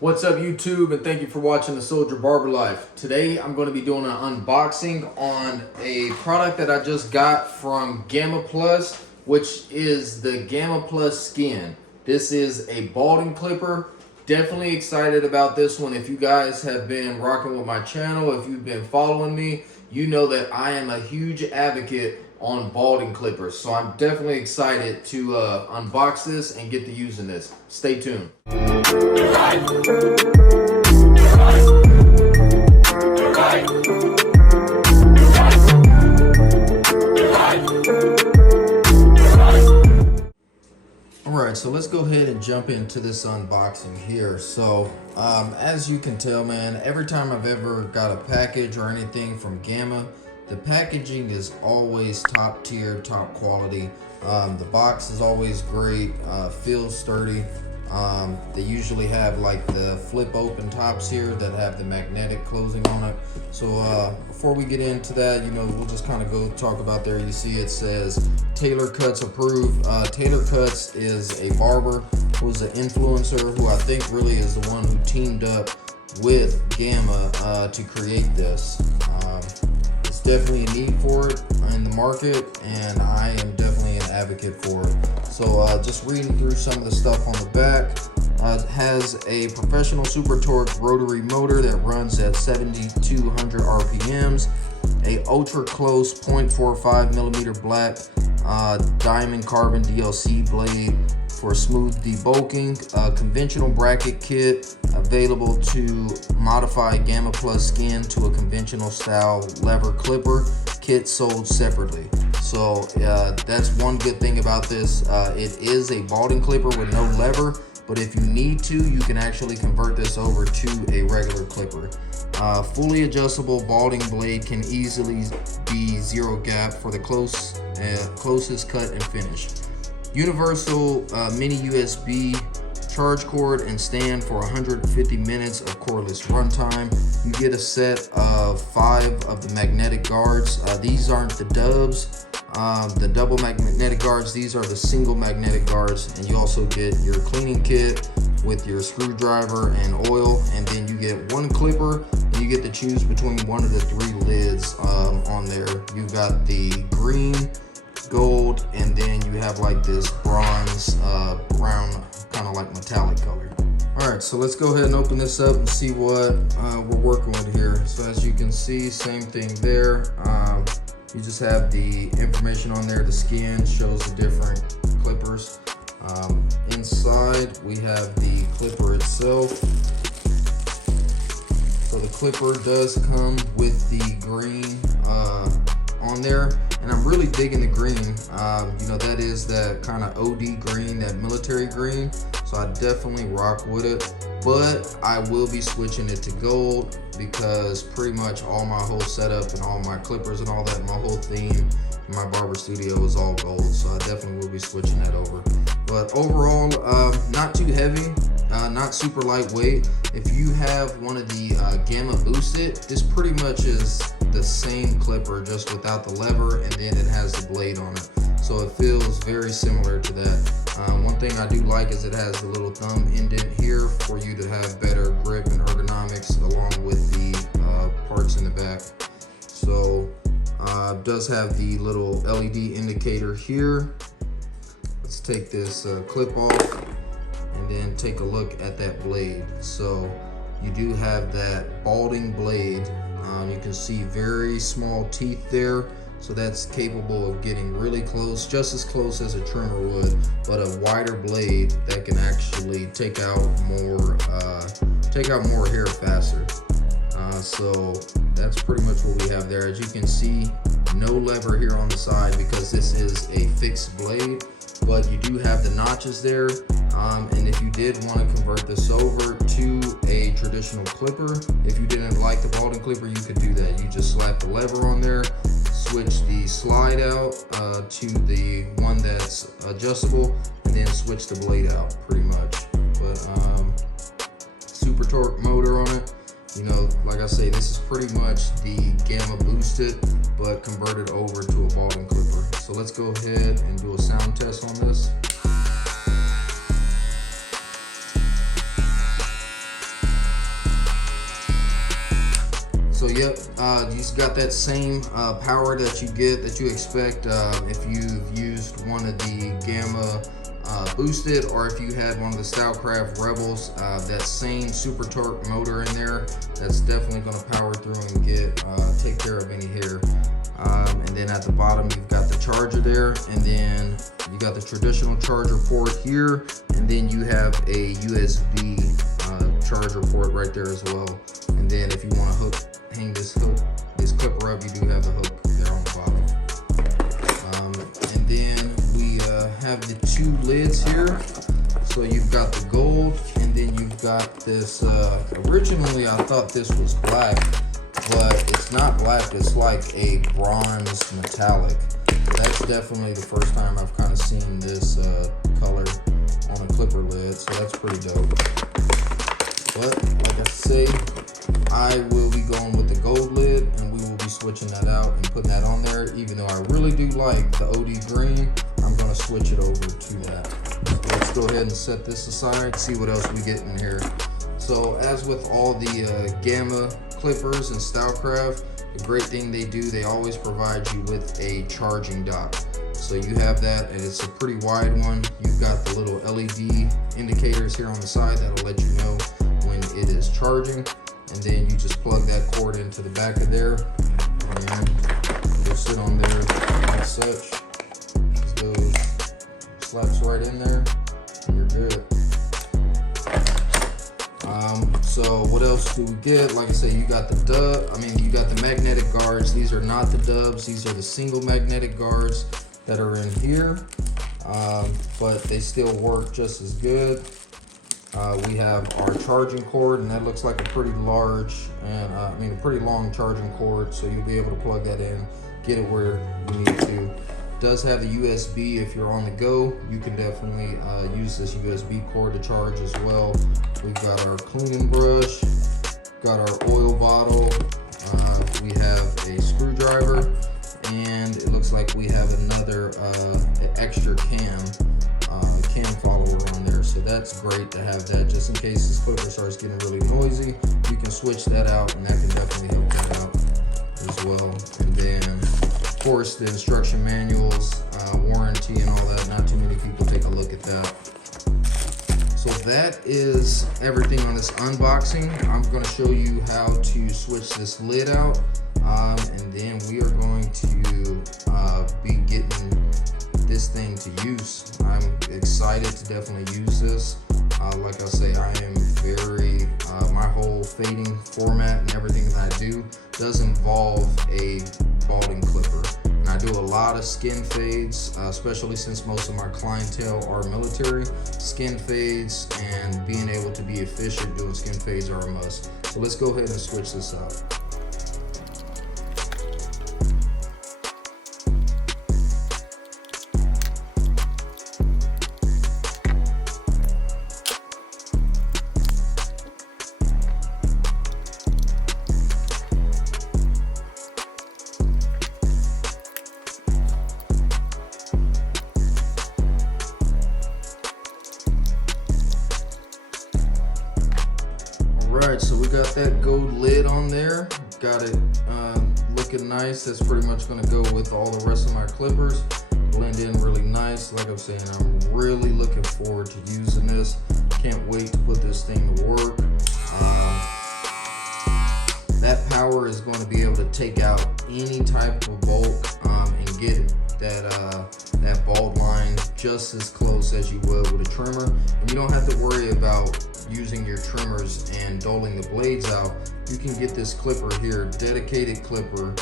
What's up YouTube, and thank you for watching the Soldier Barber Life. Today I'm going to be doing an unboxing on a product that I just got from Gamma Plus, which is the Gamma Plus Skin. This is a balding clipper. Definitely excited about this one. If you guys have been rocking with my channel, if you've been following me, you know that I am a huge advocate on balding clippers. So I'm definitely excited to unbox this and get to using this. Stay tuned. Alright, so let's go ahead and jump into this unboxing here. So as you can tell, man, every time I've ever got a package or anything from Gamma, the packaging is always top tier, top quality. The box is always great, feels sturdy. They usually have like the flip open tops here that have the magnetic closing on it. So before we get into that, you know, we'll just kind of go talk about there. You see it says Taylor Cuts approved. Taylor Cuts is a barber who's an influencer who I think really is the one who teamed up with Gamma to create this. It's definitely a need for it in the market, and I am definitely an advocate for it. So just reading through some of the stuff on the back, it has a professional super torque rotary motor that runs at 7,200 RPMs, a ultra close 0.45 millimeter black diamond carbon DLC blade for smooth debulking, a conventional bracket kit available to modify Gamma Plus Skin to a conventional style lever clipper kit sold separately. So that's one good thing about this. It is a balding clipper with no lever, but if you need to, you can actually convert this over to a regular clipper. Fully adjustable balding blade can easily be zero gap for the closest cut and finish. Universal mini USB charge cord and stand for 150 minutes of cordless runtime. You get a set of 5 of the magnetic guards. These aren't the dubs, the double magnetic guards. These are the single magnetic guards, and you also get your cleaning kit with your screwdriver and oil, and then you get one clipper, and you get to choose between one of the 3 lids on there. You've got the green, gold, and then you have like this bronze brown kind of like metallic color. All right, so let's go ahead and open this up and see what we're working with here. So as you can see, same thing there. You just have the information on there. The skin shows the different clippers. Inside we have the clipper itself. So the clipper does come with the green on there, and I'm really digging the green. You know, that is that kind of OD green, that military green, so I definitely rock with it. But I will be switching it to gold because pretty much all my whole setup and all my clippers and all that, my whole theme in my barber studio is all gold, so I definitely will be switching that over. But overall, not too heavy, not super lightweight. If you have one of the Gamma Boosted, this pretty much is the same clipper just without the lever, and then it has the blade on it, so it feels very similar to that. One thing I do like is it has the little thumb indent here for you to have better grip and ergonomics along with the parts in the back. So it does have the little LED indicator here. Let's take this clip off and then take a look at that blade. So you do have that balding blade. You can see very small teeth there, so that's capable of getting really close, just as close as a trimmer would, but a wider blade that can actually take out more hair faster. So that's pretty much what we have there. As you can see, no lever here on the side because this is a fixed blade, but you do have the notches there. And if you did want to convert this over to a traditional clipper, if you didn't like the balding clipper, you could do that. You just slap the lever on there, switch the slide out to the one that's adjustable, and then switch the blade out pretty much. But super torque motor on it. You know, like I say, this is pretty much the Gamma Boosted, but converted over to a balding clipper. So let's go ahead and do a sound test on this. yep, you've got that same power that you expect if you've used one of the Gamma boosted, or if you had one of the Stoutcraft Rebels. That same super torque motor in there, that's definitely going to power through and take care of any hair. And then at the bottom you've got the charger there, and then you got the traditional charger port here, and then you have a USB charger port right there as well. And then if you want to hang this clipper up, you do have the hook there on the bottom. And then we have the two lids here. So you've got the gold, and then you've got this, originally I thought this was black, but it's not black, it's like a bronze metallic. That's definitely the first time I've kind of seen this color on a clipper lid, so that's pretty dope. But like I say, I will be going with the gold lid, and we will be switching that out and putting that on there. Even though I really do like the OD green, I'm going to switch it over to that. So let's go ahead and set this aside, see what else we get in here. So as with all the Gamma clippers and Stoutcraft, the great thing they do, they always provide you with a charging dock. So you have that, and it's a pretty wide one. You've got the little LED indicators here on the side that'll let you know when it is charging, and then you just plug that cord into the back of there, and it'll sit on there like such. Just goes, slaps right in there, and you're good. So what else do we get? Like I say, you got you got the magnetic guards. These are not the dubs, these are the single magnetic guards that are in here, but they still work just as good. We have our charging cord, and that looks like a pretty large and a pretty long charging cord, so you'll be able to plug that in, get it where you need to. It does have the USB. If you're on the go, you can definitely use this USB cord to charge as well. We've got our cleaning brush, got our oil bottle, we have a screwdriver, and it looks like we have another extra cam follower on there. So that's great to have that, just in case this clipper starts getting really noisy. You can switch that out, and that can definitely help that out as well. And then of course the instruction manuals, warranty and all that. Not too many people take a look at that. So that is everything on this unboxing. I'm going to show you how to switch this lid out, and then we are going to be getting this thing to use. I'm excited to definitely use this. Like I say, I am very, my whole fading format and everything that I do does involve a balding clipper. And I do a lot of skin fades, especially since most of my clientele are military. Skin fades and being able to be efficient doing skin fades are a must. So let's go ahead and switch this out. Alright, so we got that gold lid on there. Got it looking nice. That's pretty much going to go with all the rest of my clippers. Blend in really nice. Like I'm saying, I'm really looking forward to using this. Can't wait to put this thing to work. That power is going to be able to take out any type of bulk and get that bald line just as close as you would with a trimmer. And you don't have to worry about using your trimmers and doling the blades out. You can get this clipper here, dedicated clipper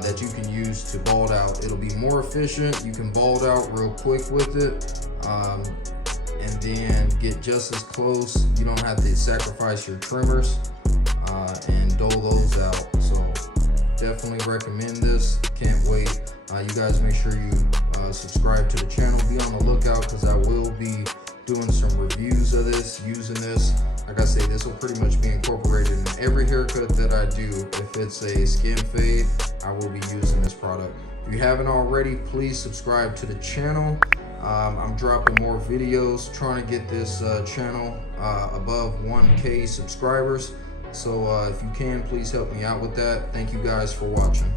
that you can use to bald out. It'll be more efficient. You can bald out real quick with it, and then get just as close. You don't have to sacrifice your trimmers and dole those out. So definitely recommend this. Can't wait. You guys make sure you subscribe to the channel. Be on the lookout, because I will be doing some reviews of this, using this. Like I say, this will pretty much be incorporated in every haircut that I do. If it's a skin fade, I will be using this product. If you haven't already, please subscribe to the channel. I'm dropping more videos, trying to get this channel above 1K subscribers. So if you can, please help me out with that. Thank you guys for watching.